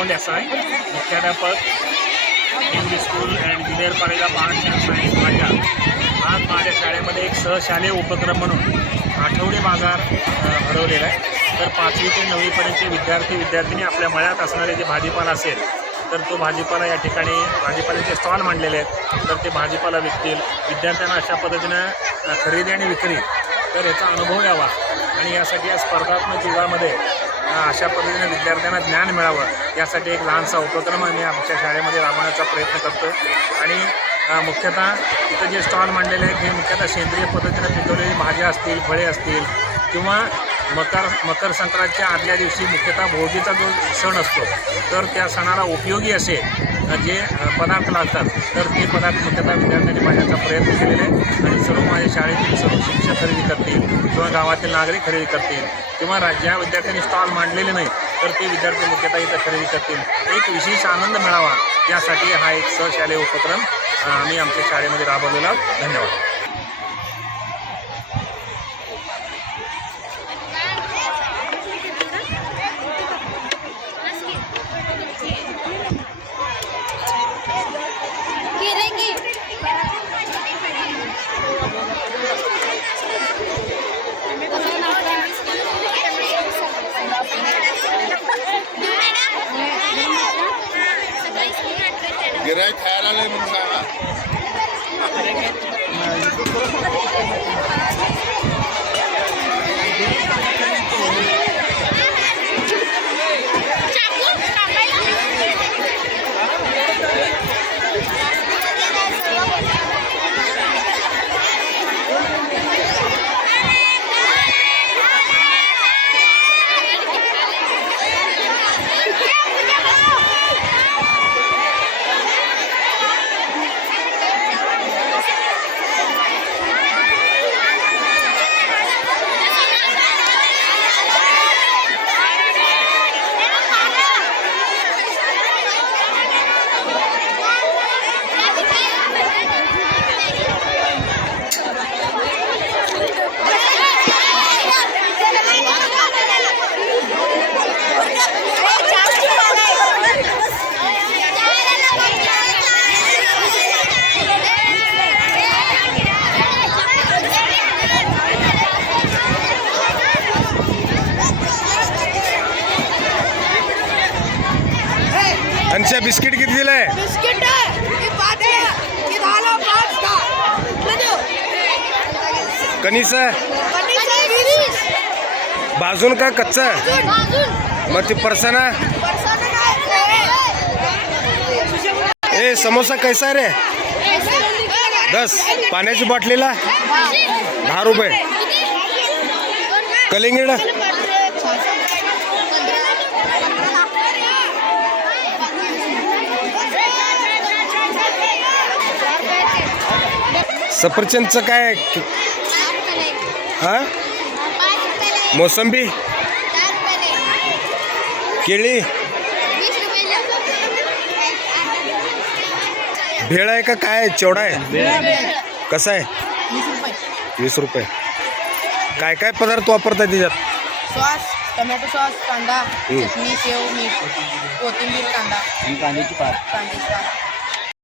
Compound S I मुख्याध्यापक English school and junior college of arts and science माझ्या आज माझ्या शाळेमध्ये एक सहशालेय उपक्रम म्हणून आठवडे बाजार भरवलेला आहे. तर पाचवी ते नववीपर्यंतचे विद्यार्थी विद्यार्थिनी आपल्या मळ्यात असणारे जे भाजीपाला असेल तर तो भाजीपाला या ठिकाणी भाजीपाल्याचे स्टॉल मांडलेले आहेत. तर ते भाजीपाला विकतील. विद्यार्थ्यांना अशा पद्धतीनं खरेदी आणि विक्री तर याचा अनुभव यावा. आणि यासाठी या स्पर्धात्मक युगामध्ये अशा पद्धतीने विद्यार्थ्यांना ज्ञान मिळावं यासाठी एक लहानसा उपक्रम आम्ही आमच्या शाळेमध्ये राबवण्याचा प्रयत्न करतो आणि मुख्यतः इथं जे स्टॉल मांडलेले आहेत हे मुख्यतः सेंद्रिय पद्धतीने पिकवलेली भाज्या असतील फळे असतील किंवा मकर मकर संक्रांतच्या आदल्या दिवशी मुख्यतः भोगीचा जो सण असतो तर त्या सणाला उपयोगी असे जे पदार्थ लागतात तर ते पदार्थ मुख्यतः विद्यार्थ्यांनी पाहण्याचा प्रयत्न केलेला आहे. आणि सर्व माझ्या शाळेतील सर्व शिक्षक खरेदी करतील किंवा गावातील नागरिक खरेदी करतील किंवा रा- ज्या विद्यार्थ्यांनी स्टॉल मांडलेले नाही तर ते विद्यार्थी मुख्यतः इथं खरेदी करतील. एक विशेष आनंद मिळावा यासाठी हा एक सहशालेय उपक्रम आम्ही आमच्या शाळेमध्ये राबवलेला. धन्यवाद. गिराय खायला आलंय म्हणून सांगा अंशा बिस्किट किती दिलंय? बिस्किट दहाला पाच का कणीस कच्चा मग ते परसाना? ए समोसा कैसा रे? दस. पाण्याची बाटलीला? दहा रुपये. कलिंगड? सफरचंदचं काय? हा? मोसंबी? केळी? भेळ आहे का? काय चिवडा आहे? कसं आहे? वीस रुपये. काय काय पदार्थ वापरतात त्याच्यात? सॉस टोमॅटो सॉस कांदा चटणी शेव मीठ कोथिंबीर कांदा. आणि कांद्याची पात. कांद्याची पात.